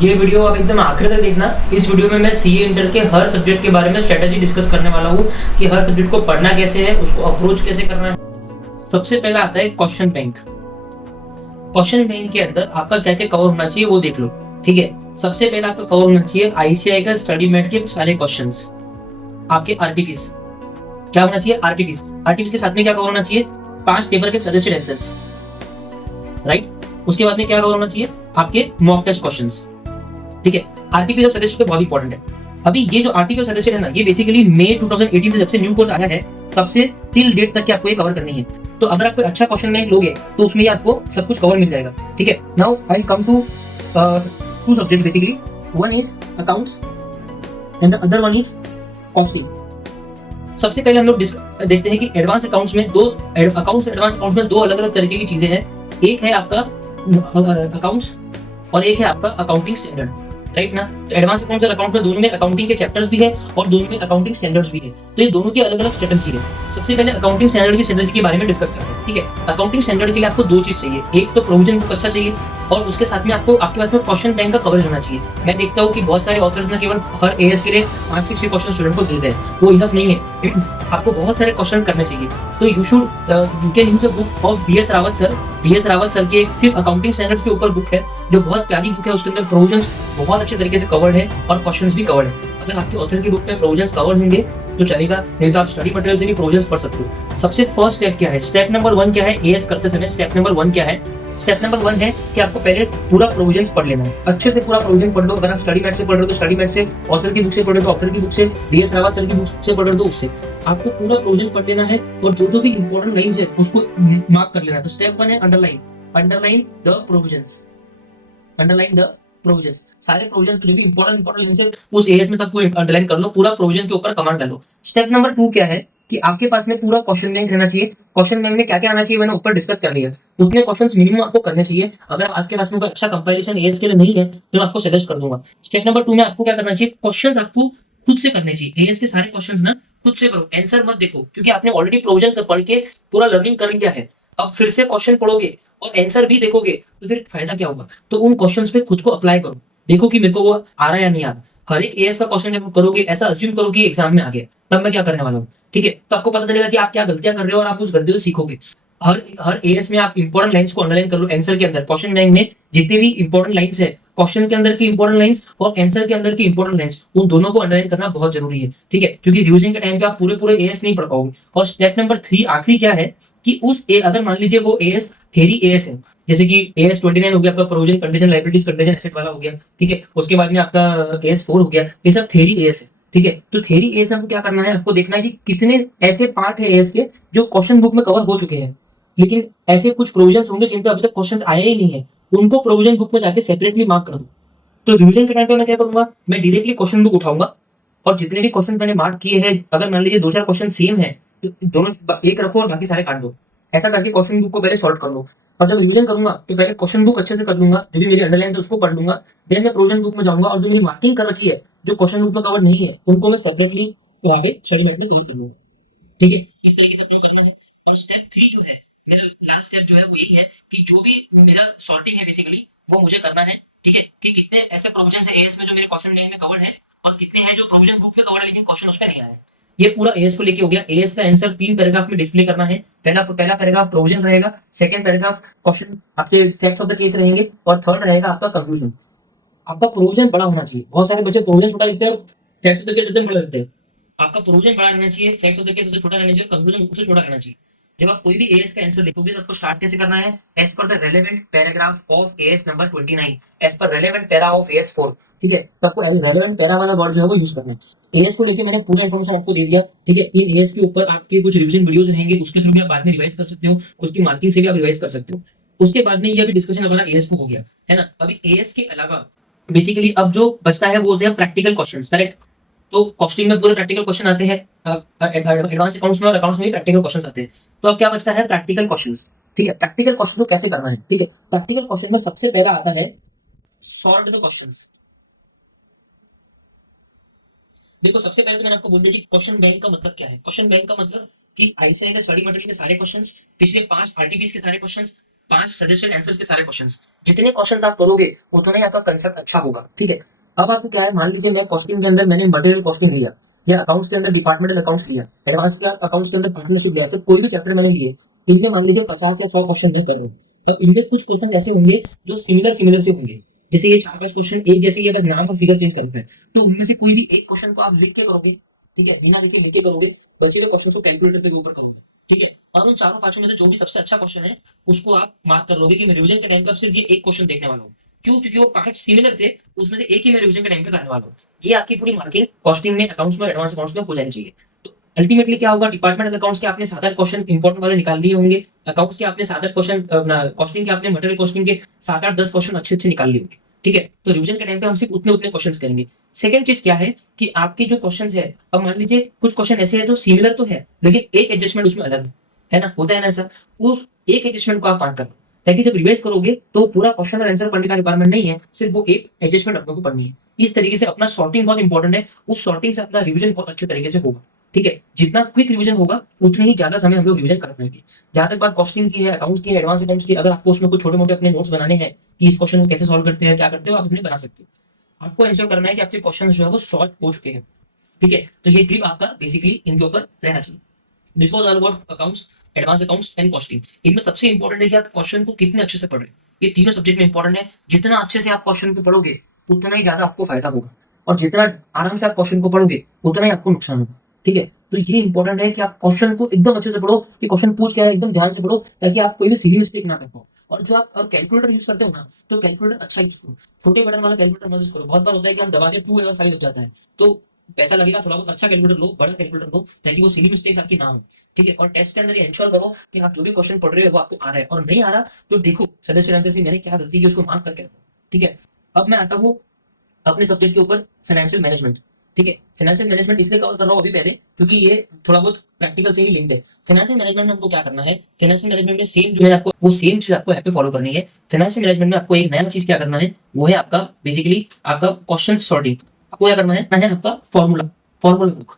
ये वीडियो आप एकदम आखिर तक देखना। इस वीडियो में मैं सीए इंटर के हर सब्जेक्ट के बारे में स्ट्रेटेजी डिस्कस करने वाला हूँ कि हर सब्जेक्ट को पढ़ना कैसे है, उसको अप्रोच कैसे करना है। सबसे पहला आता है क्वेश्चन बैंक। क्वेश्चन बैंक के अंदर आपका क्या क्या कवर होना चाहिए वो देख लो। ठीक है, सबसे पहले आपका कवर होना चाहिए आईसीआई का स्टडी मेट के सारे क्वेश्चंस, आपके आरटीपीस क्या होना चाहिए, आरटीपीस। आरटीपीस के साथ में क्या कवर होना चाहिए, 5 पेपर के सजेस्टेड आंसर्स, राइट। उसके बाद में क्या कवर होना चाहिए, आपके मॉक टेस्ट क्वेश्चंस। ठीक है, आरटीपीएस और सजेस्टेड बहुत इंपॉर्टेंट है। अभी ये जो आरटीपीएस और सजेस्टेड है ना, ये बेसिकली मई 2018 से जब से न्यू कोर्स आया है तब से टिल डेट तक के आपको ये कवर करनी है। तो अगर आप कोई अच्छा क्वेश्चन बैंक लोगे तो उसमें आपको सब कुछ कवर मिल जाएगा। ठीक है, now I come to two subject basically, one is accounts and the other one is costing. सबसे पहले हम लोग देखते हैं कि एडवांस अकाउंट्स में दो अकाउंट्स एडवांस अकाउंट्स में दो अलग अलग तरीके की चीजें हैं। एक है आपका अकाउंट्स और एक है आपका अकाउंटिंग स्टैंडर्ड, राइट ना। तो एडवांस अकाउंट्स और अकाउंट में दोनों में अकाउंटिंग के चैप्टर्स भी है और दोनों में अकाउंटिंग स्टैंडर्ड्स भी है। तो ये दोनों की अलग अलग स्ट्रेटजी है। सबसे पहले अकाउंटिंग स्टैंडर्ड की स्ट्रेटजी के बारे में डिस्कस करते हैं। ठीक है, अकाउंटिंग स्टैंडर्ड के लिए आपको दो चीज चाहिए, एक तो प्रोविजन बुक अच्छा चाहिए और उसके साथ में आपको आपके पास में क्वेश्चन बैंक का कवरेज होना चाहिए। मैं देखता हूँ कि बहुत सारे ऑथर्स ना केवल हर एएस के लिए 5 से 6 क्वेश्चन स्टूडेंट को देते हैं, वो इनफ नहीं है। आपको बहुत सारे क्वेश्चन करने चाहिए। तो you should you can use a book of BS Rawat sir. BS Rawat sir की एक सिर्फ अकाउंटिंग स्टैंडर्ड्स के ऊपर बुक है जो बहुत प्यारी बुक है। उसके अंदर प्रोविजंस बहुत अच्छे तरीके से कवर्ड है और क्वेश्चंस भी कवर्ड है। अगर आपके ऑथर की बुक में प्रोविजंस कवर्ड होंगे तो चलेगा, नहीं तो आप स्टडी मटेरियल से भी प्रोविजंस पढ़ सकते हो। सबसे फर्स्ट स्टेप क्या है, स्टेप नंबर 1 क्या है, एएस करते समय स्टेप नंबर 1 क्या है। स्टेप नंबर 1 है कि आपको पहले पूरा प्रोविजंस पढ़ लेना है, अच्छे से पूरा प्रोविजन पढ़ लो। अगर आप स्टडी मैट से पढ़ रहे हो तो स्टडी मैट से, ऑथर की बुक से पढ़ रहे हो तो ऑथर की बुक से, बीएस रावत सर की बुक से पढ़ रहे हो तो उससे। आपको पूरा प्रोविजन पढ़ लेना है और जो भी इंपॉर्टेंट लाइंस है उसको मार्क कर लेना है। तो स्टेप 1 है underline the provisions, underline the provisions. सारे प्रोविजंस जो भी इंपॉर्टेंट लाइंस है उस एएस में सबको अंडरलाइन कर लो, पूरा प्रोविजन के ऊपर कमांड डालो। स्टेप नंबर 2 क्या है कि आपके पास में पूरा क्वेश्चन बैंक रहना चाहिए। क्वेश्चन बैंक में क्या क्या आना चाहिए मैंने ऊपर डिस्कस कर लिया। उतने क्वेश्चंस मिनिमम आपको करने चाहिए। अगर आपके पास में कोई अच्छा कंपाइलेशन एएस के लिए नहीं है तो मैं आपको सजेस्ट कर दूंगा। स्टेप नंबर 2 में आपको क्या करना चाहिए, क्वेश्चंस आपको खुद से करने चाहिए। एएस के सारे क्वेश्चंस ना खुद से करो, आंसर मत देखो, क्योंकि आपने ऑलरेडी प्रोविजन पढ़ के पूरा लर्निंग कर लिया है। अब फिर से क्वेश्चन पढ़ोगे और आंसर भी देखोगे तो फिर फायदा क्या होगा। तो उन क्वेश्चंस पे खुद को अप्लाई करो, देखो कि मेरे को वो आ रहा है या नहीं आ रहा। हर एक एएस का क्वेश्चन जब करोगे ऐसा अज्यूम करो कि एग्जाम में आ गया, तब मैं क्या करने वाला हूँ। ठीक है, तो आपको पता चलेगा कि आप क्या गलतियां कर रहे हो और आप उस गलतियों से सीखोगे। हर एएस में आप इंपॉर्टेंट लाइंस को अंडरलाइन कर लो आंसर के अंदर। क्वेश्चन बैंक में जितने भी इंपॉर्टेंट लाइंस है, क्वेश्चन के अंदर की इंपॉर्टेंट लाइंस और आंसर के अंदर की इंपॉर्टेंट लाइंस, उन दोनों को अंडरलाइन करना बहुत जरूरी है। ठीक है, क्योंकि रिवीजन के टाइम पे आप पूरे एएस नहीं पढ़ पाओगे। और स्टेप नंबर 3 आखिरी क्या है कि अगर मान लीजिए वो एएस थ्योरी एएस है, जैसे कि एएस 29 हो गया आपका, provision condition liabilities condition asset वाला हो गया। ठीक है, उसके बाद में आपका एएस 4 हो गया, ये सब थ्योरी एएस है। ठीक है, तो थ्योरी एएस में आपको क्या करना है, आपको देखना है कि कितने ऐसे पार्ट है एएस के जो क्वेश्चन बुक में कवर हो चुके हैं, लेकिन ऐसे कुछ प्रोविजंस होंगे जिन पे अभी तक क्वेश्चंस आए ही नहीं है, उनको प्रोविजन बुक में जाके सेपरेटली मार्क कर दो। तो रिवीजन के टाइम पे मैं क्या करूंगा, मैं डायरेक्टली क्वेश्चन बुक उठाऊंगा और जितने भी क्वेश्चन मैंने मार्क किए हैं, अगर मान लीजिए 2-4 क्वेश्चन सेम है तो दोनों एक रखो और बाकी सारे काट दो। ऐसा करके क्वेश्चन बुक को पहले सॉल्व कर लो। और जब रिवीजन करूंगा तो पहले क्वेश्चन बुक अच्छे से कर लूंगा, जो भी मेरी अंडरलाइन है उसको पढ़ लूंगा। देन मैं प्रोविजन बुक में जाऊंगा और जो मेरी मार्किंग कर रखी है, जो क्वेश्चन बुक में कवर नहीं है, उनको मैं सेपरेटली वहां पे स्टडी मैट में कवर कर लूंगा। ठीक है, इस तरीके से अपना करना है। और स्टेप 3 जो है, मेरा लास्ट स्टेप जो है वो यही है कि जो भी मेरा सॉर्टिंग है बेसिकली वो मुझे करना है। ठीक है, कि कितने ऐसे प्रोविजन है एएस में जो मेरे क्वेश्चन बैंक में कवर्ड है और कितने हैं जो प्रोविजन बुक में कवर्ड है लेकिन क्वेश्चन उसमें नहीं आए। ये पूरा एएस को लेके हो गया। एएस का आंसर 3 पैराग्राफ में डिस्प्ले करना है। पहला पैराग्राफ प्रोविजन रहेगा, सेकंड पैराग्राफ क्वेश्चन आपके फैक्ट्स ऑफ द केस रहेंगे और थर्ड रहेगा आपका कंक्लूजन। आपका प्रोविजन बड़ा होना चाहिए। बहुत सारे बच्चे प्रोविजन छोटा लिखते हैं, फैक्ट्स ऑफ द केस एकदम बड़ा लिखते हैं। आपका प्रोविजन बड़ा रहना चाहिए, फैक्ट्स ऑफ द केस उससे छोटा रहना चाहिए, कंक्लूजन उससे छोटा रहना चाहिए। जब आप कोई भी एएस का आंसर लिखोगे तो आपको स्टार्ट कैसे करना है, as per the relevant paragraph of AS number 29, as per relevant para of AS 4। ठीक है, तो आपको रेलेवेंट पैरा वाला वर्ड जो है वो यूज करना है। एएस को लेके मैंने पूरा इन्फॉर्मेशन आपको दे दिया। ठीक है, इन एएस के ऊपर आपके कुछ रिवीजन वीडियोस रहेंगे, उसके थ्रू भी आप बाद में रिवाइज कर सकते हो, खुद की मार्किंग से भी आप रिवाइज कर सकते हो। उसके बाद में ये भी डिस्कशन हमारा एएस को हो गया है ना। अभी एएस के अलावा बेसिकली अब जो बचता है वो होते हैं प्रैक्टिकल क्वेश्चंस, करेक्ट। तो कॉस्टिंग में पूरे प्रैक्टिकल क्वेश्चन आते हैं, एडवांस अकाउंट्स में और अकाउंट्स में भी प्रैक्टिकल क्वेश्चंस आते हैं। तो अब क्या बचता है, प्रैक्टिकल क्वेश्चंस। ठीक है, प्रैक्टिकल क्वेश्चन को कैसे करना है। ठीक है, प्रैक्टिकल क्वेश्चन में सबसे पहला आता है सॉल्व द क्वेश्चंस। देखो सबसे पहले तो मैंने आपको बोल दिया कि क्वेश्चन बैंक का मतलब क्या है। क्वेश्चन बैंक का मतलब कि आईसीआई के स्टडी मटेरियल के सारे क्वेश्चंस, पिछले 5 आरटीपीएस के सारे क्वेश्चंस, 5 सजेशन आंसर्स के सारे क्वेश्चंस। जितने क्वेश्चंस आप करोगे उतना ही आपका कंसेप्ट अच्छा होगा, ठीक है। अब आपको क्या है, मान लीजिए मैं कॉस्टिंग के अंदर मैंने मटेरियल कॉस्टिंग लिया, या अकाउंट्स के अंदर डिपार्टमेंटल अकाउंट्स लिया, एडवांस का अकाउंट्स के अंदर पार्टनरशिप लिया, सब कोई भी चैप्टर मैंने लिए, इनमें मान लीजिए 50 या 100 क्वेश्चन मैं कर रहा हूँ, तो इनमें कुछ क्वेश्चन ऐसे होंगे जो सिमिलर सिमिलर से होंगे। जैसे ये 4-5 क्वेश्चन एक जैसे, ये बस नाम और फिगर चेंज करते हैं, तो उनमें से कोई भी एक क्वेश्चन को आप लिख के करोगे, ठीक है, बिना लिखे लिख के करोगे, बचे हुए क्वेश्चन को कैलकुलेटर के ऊपर करोगे, ठीक है। और उन चारों पांचों में से जो भी सबसे अच्छा क्वेश्चन है उसको आप मार्क कर लोगे कि मैं रिवीजन के टाइम पर सिर्फ ये एक क्वेश्चन देखने वाला हूँ। क्यों? क्योंकि वो 5 सिमिलर थे, उसमें से एक ही मैं रिवीजन के टाइम पे करने वाला हूँ। ये आपकी पूरी मार्किंग कॉस्टिंग में, अकाउंट्स में, एडवांस अकाउंट्स में हो जानी चाहिए। तो अल्टीमेटली क्या होगा, डिपार्टमेंटल अकाउंट्स के आपने 7-8 क्वेश्चन इंपॉर्टेंट वाले निकाल लिए होंगे, अकाउंट्स के आपने 7-8 क्वेश्चन, कॉस्टिंग के आपने मटेरियल कॉस्टिंग के 7-8-10 क्वेश्चन अच्छे अच्छे निकाल लिए होंगे, ठीक है। तो रिवीजन के टाइम पे हम सिर्फ उतने उतने क्वेश्चन करेंगे। सेकंड चीज क्या है कि आपके जो क्वेश्चन है, अब मान लीजिए कुछ क्वेश्चन ऐसे हैं जो सिमिलर तो है लेकिन एक एडजस्टमेंट उसमें अलग है ना, होता है ना सर, उस एक एडजस्टमेंट को आप पार कर लो, ताकि जब रिवाइज करोगे तो पूरा क्वेश्चन और आंसर पढ़ने का रिक्वायरमेंट नहीं है, सिर्फ वो एक एडजस्टमेंट अपने को पढ़नी है। इस तरीके से अपना सॉर्टिंग बहुत इंपॉर्टेंट है, उस सॉर्टिंग से अपना रिवीजन बहुत अच्छे तरीके से होगा, ठीक है। जितना क्विक रिवीजन होगा उतनी ही ज्यादा समय हम लोग रिवीजन कर पाएंगे। जहां तक बात कॉस्टिंग की है, अकाउंट्स की है, एडवांस अकाउंट्स की, अगर आपको उसमें कुछ छोटे मोटे अपने नोट्स बनाने हैं कि इस क्वेश्चन को कैसे सॉल्व करते हैं, क्या करते हो, आप अपने बना सकते हो। आपको इंश्योर करना है कि आपके क्वेश्चन जो है वो सॉल्व हो चुके हैं, ठीक है। तो ये क्लिप आपका बेसिकली इनके ऊपर रहना चाहिए। This was all about accounts, advance accounts and costing. इनमें सबसे इंपॉर्टेंट है कि आप क्वेश्चन को कितने अच्छे से पढ़ रहे हैं। ये तीनों सब्जेक्ट में इंपॉर्टेंट है। जितना अच्छे से आप क्वेश्चन को पढ़ोगे उतना ही ज्यादा आपको फायदा होगा, और जितना आराम से आप क्वेश्चन को पढ़ोगे उतना ही आपको नुकसान होगा, ठीक है। तो ये इंपॉर्टेंट है कि आप क्वेश्चन को एकदम अच्छे से पढ़ो, कि क्वेश्चन पूछ क्या है एकदम ध्यान से पढ़ो, ताकि आप कोई भी सीधी मिस्टेक ना कर पाओ। और जो आप कैलकुलेटर यूज करते हो ना, तो कैलकुलेटर अच्छा यूज करो, छोटे बटन वाला कैलकुलेटर मत यूज करो। बहुत बार होता है कि हम दबा के 2 या 5 हो जाता है, तो पैसा लगेगा थोड़ा बहुत, अच्छा कैलकुलेटर लो, बड़ा कैलकुलेटर लो, ताकि वो सिली मिस्टेक आपकी ना हो, ठीक है। और टेस्ट के अंदर ये इंश्योर करो कि आप जो भी क्वेश्चन पढ़ रहे हो वो आपको आ रहा है, और नहीं आ रहा तो देखो सदस्य आंसर से मैंने क्या गलती की उसको मार्क करके रखो, ठीक है। अब मैं आता हूँ अपने सब्जेक्ट के ऊपर, फाइनेंशियल मैनेजमेंट, ठीक है। फाइनेंशियल मैनेजमेंट इसलिए कवर कर रहा हूँ अभी पहले क्योंकि ये थोड़ा बहुत प्रैक्टिकल से ही लिंक्ड है। फाइनेंशियल मैनेजमेंट में हमको क्या करना है, फाइनेंशियल मैनेजमेंट में सेम जो है आपको, वो सेम चीज आपको यहाँ पे फॉलो करनी है। फाइनेंशियल मैनेजमेंट में आपको एक नया चीज क्या करना है, वो है आपका बेसिकली आपका क्वेश्चन सॉर्टिंग। आपको क्या करना है ना, है आपका formula, formula book.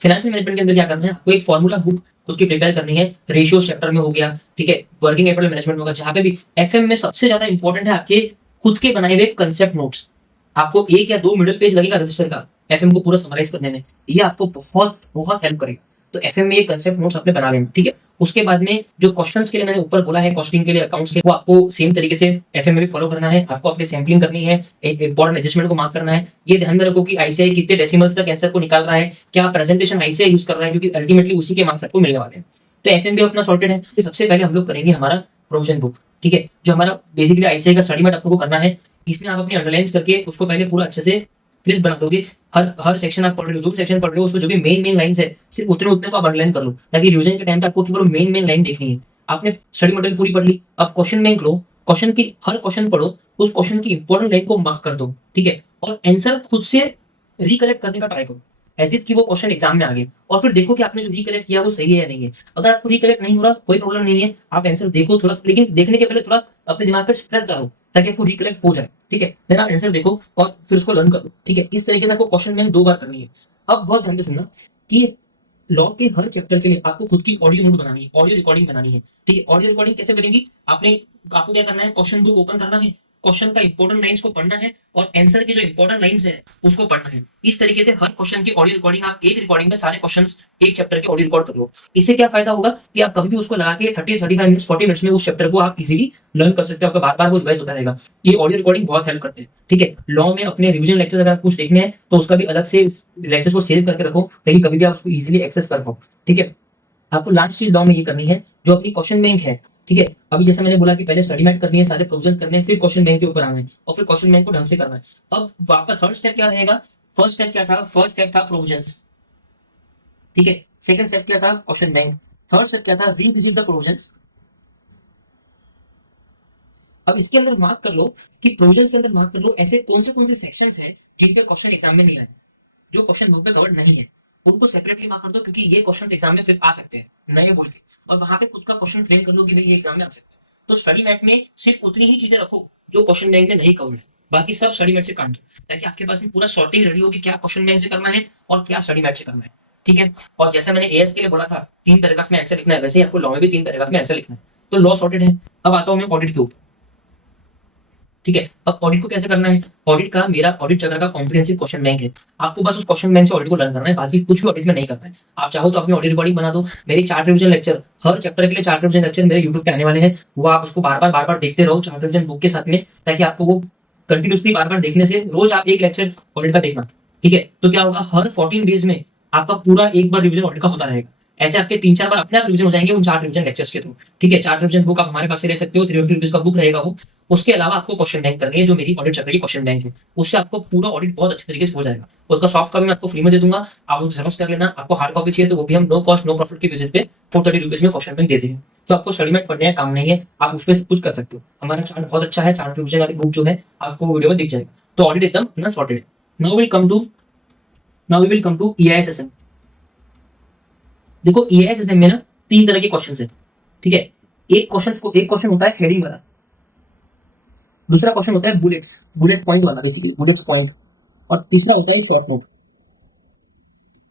Financial management के अंदर क्या करना है, आपको एक फॉर्मूला बुक खुद की प्रिपेयर करनी है। रेशियो चैप्टर में हो गया, ठीक है, वर्किंग कैपिटल मैनेजमेंट होगा, जहां पे भी एफएम में सबसे ज्यादा इंपॉर्टेंट है आपके खुद के बनाए हुए कंसेप्ट नोट्स। आपको 1 या 2 मिडिल पेज लगेगा रजिस्टर का एफएम को पूरा समराइज करने में, ये आपको बहुत बहुत हेल्प करेगा। तो एफएम में ये कंसेप्ट नोट्स अपने बना लेना, ठीक है। उसके बाद में जो क्वेश्चंस के लिए मैंने ऊपर बोला है, कॉस्टिंग के लिए, अकाउंट्स के लिए, वो आपको सेम तरीके से एफएम में भी फॉलो करना है। आपको अपनी सैम्पलिंग करनी है, एक इंपॉर्टेंट एडजस्टमेंट को मार्क करना है। ये ध्यान में रखो कि आईसीआई कितने डेसिमल्स तक आंसर को निकाल रहा है, क्या प्रेजेंटेशन आईसीआई यूज कर रहा है, क्योंकि अल्टीमेटली उसी के मार्क्स आपको मिलने वाले हैं। तो एफएम भी अपना सॉर्टेड है। तो सबसे पहले हम लोग करेंगे हमारा प्रोविजन बुक, ठीक है, जो हमारा बेसिकली आईसीआई का स्टडी मैट आपको करना है। इसमें आप अपनी अंडरलाइंस करके उसको पहले पूरा अच्छे से क्रिस्प बना दोगे। हर हर सेक्शन आप पढ़ रहे हो, जो भी सेक्शन पढ़ रहे हो उसमें जो भी मेन लाइंस है सिर्फ उतने उतने को आप अंडरलाइन कर लो, ताकि रिवीजन के टाइम पे आपको केवल मेन लाइन देखनी है। आपने स्टडी मटेरियल पूरी पढ़ ली, अब क्वेश्चन बैंक लो, क्वेश्चन की हर क्वेश्चन पढ़ो, उस क्वेश्चन की इंपॉर्टेंट लाइन को मार्क कर दो, ठीक है। और आंसर खुद से रिकलेक्ट करने का ट्राई करो, एज इफ कि वो क्वेश्चन एग्जाम में आ गए, और फिर देखो कि आपने जो रिकलेक्ट किया वो सही है या नहीं है। अगर आपको रिकलेक्ट नहीं हो रहा कोई प्रॉब्लम नहीं है, आप आंसर देखो थोड़ा, लेकिन देखने के पहले थोड़ा अपने दिमाग पे स्ट्रेस डालो ताकि आपको रिकलेक्ट हो जाए, ठीक है। देन आप आंसर देखो और फिर उसको लर्न करो, ठीक है। इस तरीके से आपको क्वेश्चन बैंक 2 बार करनी है। अब बहुत ध्यान से सुनना कि लॉ के हर चैप्टर के लिए आपको खुद की ऑडियो नोट बनानी है, ऑडियो रिकॉर्डिंग बनानी है, ठीक है। ऑडियो रिकॉर्डिंग कैसे बनेगी, आपको क्या करना है, क्वेश्चन बुक ओपन करना है, क्वेश्चन का इंपॉर्टेंट लाइंस को पढ़ना है, और आंसर की जो इंपॉर्टेंट लाइंस है उसको पढ़ना है। इस तरीके से हर क्वेश्चन की ऑडियो रिकॉर्डिंग आप एक रिकॉर्डिंग में सारे क्वेश्चंस एक चैप्टर के ऑडियो रिकॉर्ड कर लो। इससे क्या फायदा होगा कि आप कभी भी उसको लगा के 30-35 मिनट्स 40 मिनट्स में उस चैप्टर को आप इजीली लर्न कर सकते हो। आपका बार बार वो रिवाइज होता रहेगा। ये ऑडियो रिकॉर्डिंग बहुत हेल्प करते हैं, ठीक है। लॉ में अपने रिवीजन लेक्चर अगर कुछ देखने हैं तो उसका भी अलग से लेक्चर्स को सेव करके रखो, ताकि कभी भी आप उसको इजीली एक्सेस कर पाओ, ठीक है। आपको लास्ट चीज लॉ में ये करनी है, जो अपनी क्वेश्चन बैंक है, ठीक है। अभी जैसे मैंने बोला कि पहले स्टडी मैट करनी है, सारे प्रोविजंस करने हैं, फिर क्वेश्चन बैंक के ऊपर आना है, और फिर क्वेश्चन बैंक को ढंग से करना है। अब आपका थर्ड स्टेप क्या रहेगा, फर्स्ट स्टेप क्या था, फर्स्ट स्टेप था प्रोविजंस, ठीक है। सेकंड स्टेप क्या था, क्वेश्चन बैंक। थर्ड स्टेप क्या था, रीविजिट द प्रोविजंस। अब इसके अंदर मार्क कर लो कि प्रोविजंस के अंदर मार्क कर लो ऐसे कौन से सेक्शंस हैं जिन पे क्वेश्चन एग्जाम में नहीं आए, जो क्वेश्चन बुक में कवर नहीं है, उनको सेपरेटली मार्क कर दो, क्योंकि ये क्वेश्चन एग्जाम में फिर आ सकते हैं नए बोल के, और वहां पे खुद का क्वेश्चन फ्रेम कर लो कि भाई ये एग्जाम में आ सकते हैं। तो स्टडी मैट में सिर्फ उतनी ही चीजें रखो जो क्वेश्चन बैंक में नहीं कवर है, बाकी सब स्टडी मैट से काट दो, ताकि आपके पास में पूरा सॉर्टिंग रेडी हो कि क्या क्वेश्चन बैंक से करना है और क्या स्टडी मैट से करना है। ठीक है। और जैसे मैंने एएस के लिए बोला था 3 पैराग्राफ में आंसर लिखना है, वैसे ही आपको लॉ में भी 3 पैराग्राफ में आंसर लिखना है। तो लॉ सॉर्टेड है। अब आता हूँ मैं ऑडिट के ऊपर। ठीक है, अब ऑडिट को कैसे करना है। ऑडिट का मेरा ऑडिट चक्र का कॉम्प्रिहेंसिव क्वेश्चन बैंक है। आपको बस उस क्वेश्चन बैंक से ऑडिट को लर्न करना है, बाकी कुछ भी ऑडिट में नहीं करना है। आप चाहो तो अपनी ऑडिट रिकॉर्डिंग बना दो। मेरी 4 रिविजन लेक्चर, हर चैप्टर के लिए 4 रिविजन लेक्चर मेरे यूट्यूब पे आने वाले हैं। वो आप उसको बार बार देखते रहो 4 रिविजन बुक के साथ में, ताकि आपको वो कंटिन्यूसली बार बार देखने से रोज आप एक लेक्चर ऑडिट का देखना। ठीक है, तो क्या होगा, हर 14 डेज में आपका पूरा एक बार रिविजन ऑडिट का होता रहेगा। ऐसे आपके 3-4 बार अपने आप रिविजन हो जाएंगे उन 4 रिविजन लेक्चर्स के थ्रू। ठीक है, 4 रिविजन बुक आप हमारे पास से ले सकते हो, 350 रुपीज का बुक रहेगा वो। उसके अलावा आपको क्वेश्चन बैंक करनी है, जो मेरी ऑडिट चक्र की क्वेश्चन बैंक है। उससे आपको पूरा ऑडिट बहुत अच्छे तरीके से हो जाएगा। उसका सॉफ्ट कॉपी मैं आपको फ्री में दे दूंगा, आप उसको जेरोक्स कर लेना। आपको हार्ड कॉपी चाहिए तो वो भी हम नो कॉस्ट नो प्रॉफिट के बेसिस पे 430 रुपीज में क्वेश्चन बैंक देते हैं। तो आपको स्टडी मेट पढ़ने का काम नहीं है, आप उस पर कुछ कर सकते हो। हमारा चार्ट बहुत अच्छा है, 4 रिविजन वाली बुक जो है आपको वीडियो में दिख जाएगा। तो ऑडिट एकदम अपना सॉर्टेड है। Now we will come to EISSM. देखो ईआईएसएसएम में ना 3 तरह के क्वेश्चन है। ठीक है, एक क्वेश्चन होता है हेडिंग वाला, दूसरा क्वेश्चन होता है बुलेट पॉइंट वाला, बेसिकली बुलेट्स पॉइंट, और तीसरा होता है शॉर्ट नोट।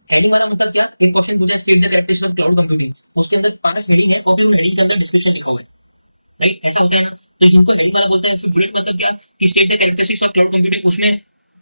हेडिंग वाला मतलब क्या, एक क्वेश्चन पूछा state the characteristics of cloud computing, उसके अंदर 5 हेडिंग है और फिर उन हेडिंग के अंदर डिस्क्रिप्शन लिखा हुआ है। राइट, ऐसा होता है ना। तो इनको हेडिंग वाला बोलते हैं। फिर बुलेट मतलब क्या, कि state the characteristics of cloud computing, उसमें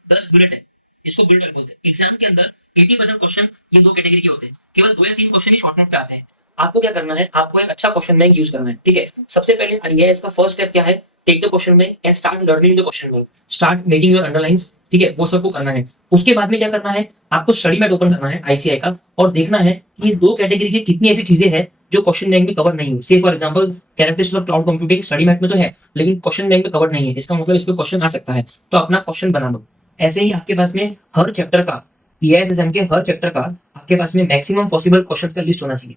10 बुलेट है, इसको बुलेट बोलते हैं। एग्जाम के अंदर 80% क्वेश्चन ये 2 कैटेगरी के होते हैं, केवल 2 या 3 क्वेश्चन ही शॉर्ट नोट पे आते हैं। आपको क्या करना है, आपको एक अच्छा क्वेश्चन बैंक यूज करना है। ठीक है, सबसे पहले आईएएस का फर्स्ट स्टेप क्या है, take the question bank and start learning the question bank, start making your underlines. ठीक है, वो सबको करना है। उसके बाद में क्या करना है, आपको स्टडी मैट ओपन करना है आईसीआई का, और देखना है कि 2 कैटेगरी की कितनी ऐसी चीजें हैं जो क्वेश्चन बैंक में कवर नहीं हुई। Say for example characteristics of cloud computing study mat में तो है, लेकिन क्वेश्चन बैंक में कवर नहीं है, इसका मतलब इस पे क्वेश्चन आ सकता है, तो अपना क्वेश्चन बना दो। ऐसे ही आपके पास में हर चैप्टर का, ईआईएसएसएम के हर चैप्टर का आपके पास में मैक्सिमम पॉसिबल क्वेश्चंस का लिस्ट होना चाहिए।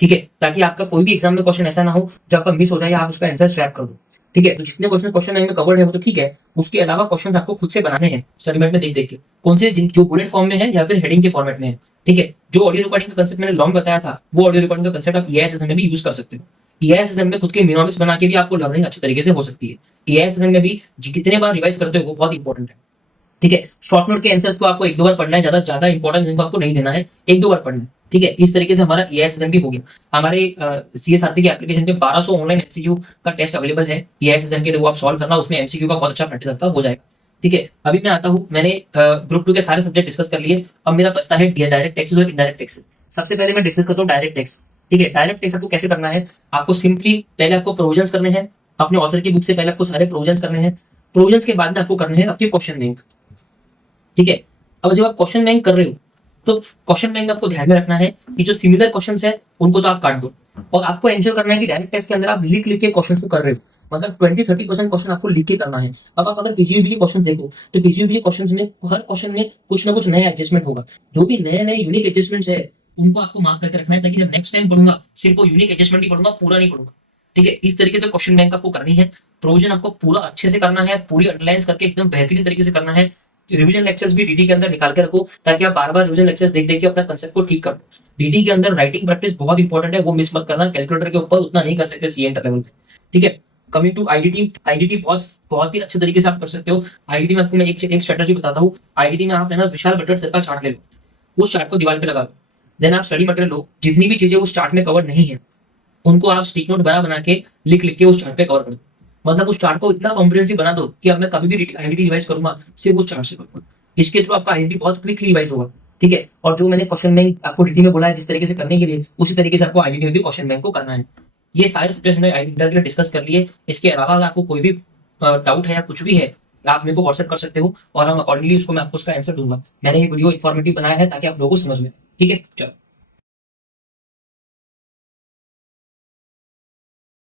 ठीक है, ताकि आपका कोई भी एग्जाम में क्वेश्चन ऐसा ना हो जो आपका मिस हो जाए, आप उसका आंसर स्वैप कर दो। ठीक है, तो जितने क्वेश्चन बैंक में कवर्ड है वो तो ठीक है, उसके अलावा क्वेश्चन आपको खुद से बनाने हैं स्टडी मैट में देख देख के, कौन से जो बुलेट फॉर्म में है या फिर हेडिंग के फॉर्मेट में है। ठीक है, जो ऑडियो रिकॉर्डिंग का कंसेप्ट मैंने लॉन्ग बताया था, वो ऑडियो रिकॉर्डिंग का कंसेप्ट आप ईआईएसएसएम में भी यूज कर सकते हो। ईआईएसएसएम में खुद के मिनोमिक्स बना के भी आपको लर्निंग अच्छे तरीके से हो सकती है। ईआईएसएसएम में भी कितने बार रिवाइज करते हो वो बहुत इंपॉर्टेंट है। ठीक है, शॉर्ट नोट के आंसर्स को आपको 1-2 बार पढ़ना है, ज्यादा इंपॉर्टेंस इनको आपको नहीं देना है, 1-2 बार पढ़ना है। ठीक है, इस तरीके से हमारा ईआईएसएसएम भी हो गया। हमारे सीएसआरटी के एप्लीकेशन पे 1200 ऑनलाइन एमसीक्यू का टेस्ट अवेलेबल है ईआईएसएसएम के लिए, वो आप सॉल्व करना, उसमें एमसीक्यू का बहुत अच्छा प्रैक्टिस आपका हो जाएगा। ठीक है, अभी मैं आता हूँ, मैंने ग्रुप 2 के सारे सब्जेक्ट डिस्कस कर लिए। अब मेरा बचता है डायरेक्ट टैक्सेस और इनडायरेक्ट टैक्सेस। सबसे पहले मैं डिस्कस करता हूँ डायरेक्ट टैक्स। ठीक है, डायरेक्ट टैक्स आपको कैसे करना है, आपको सिंपली पहले आपको प्रोविजंस करने हैं, अपने ऑथर की बुक से पहले आपको सारे प्रोविजंस करने हैं। प्रोविजंस के बाद में आपको करने हैं आपके क्वेश्चन बैंक। ठीक है, अब जब आप क्वेश्चन बैंक कर रहे हो तो क्वेश्चन बैंक में आपको ध्यान में रखना है कि जो सिमिलर क्वेश्चंस है उनको तो आप काट दो, और आपको एंश्योर करना है कि डायरेक्ट टेस्ट के अंदर आप लिख के क्वेश्चंस को कर रहे हो, मतलब 20-30% क्वेश्चन आपको लिख के करना है। अब आप अगर पीजीबीबी के क्वेश्चंस देखो तो पीजीबीबी के क्वेश्चंस में हर क्वेश्चन में कुछ ना कुछ नया एडजस्टमेंट होगा। जो भी नए यूनिक एडजस्टमेंट्स है उनको आपको मार्क करके रखना है, ताकि जब नेक्स्ट टाइम पढ़ूंगा सिर्फ वो यूनिक एडजस्टमेंट ही पढ़ूंगा, पूरा नहीं पढ़ूंगा। ठीक है, इस तरीके से क्वेश्चन बैंक आपको करनी है। प्रोविजन आपको पूरा अच्छे से करना है, पूरी अंडरलाइंस करके एकदम बेहतरीन तरीके से करना है। रिवीजन लेक्चर्स भी डीटी के अंदर निकाल के रखो, ताकि आप बार बार रिवीजन लेक्चर्स देख देख के अपना कंसेप्ट को ठीक कर लो। डीटी के अंदर राइटिंग प्रैक्टिस बहुत इंपॉर्टेंट है, वो मिस मत करना। कैलकुलेटर के ऊपर उतना नहीं कर सकते ये इंटर लेवल पे। ठीक है, कमिंग टू आईडीटी बहुत ही अच्छे तरीके से आप कर सकते हो। आईडीटी में आपको मैं एक स्ट्रेटजी बताता हूँ। आईडीटी में आप है ना विशाल बटर सर का चार्ट ले लो, उस चार्ट को दीवार पे लगा लो, देन आप स्टडी मटेरियल लो, जितनी भी चीजें उस चार्ट में कवर नहीं है उनको आप स्टिक नोट बना के लिख के उस चार्ट पे कवर कर दो। मतलब उस चार्ट को इतना कॉम्प्रिहेंसिव बना दो कि अब मैं कभी भी आईडीटी रिवाइज करूंगा सिर्फ उस चार्ट से करूंगा। इसके थ्रू आपका आईडीटी बहुत क्विकली रिवाइज होगा। ठीक है, और जो मैंने क्वेश्चन बैंक आपको डीटी में बोला है जिस तरीके से करने के लिए, उसी तरीके से आपको आईडीटी में भी क्वेश्चन बैंक को करना है। ये सारे सब्जेक्ट हमने आईडीटी के लिए डिस्कस कर लिए। इसके अलावा अगर आपको कोई भी डाउट है या कुछ भी है, आप मेरे को व्हाट्सएप कर सकते हो, और हम अकॉर्डिंगली उसको मैं आपको उसका आंसर दूंगा। मैंने ये वीडियो इन्फॉर्मेटिव बनाया है ताकि आप लोगों को समझ में। ठीक है, चलो।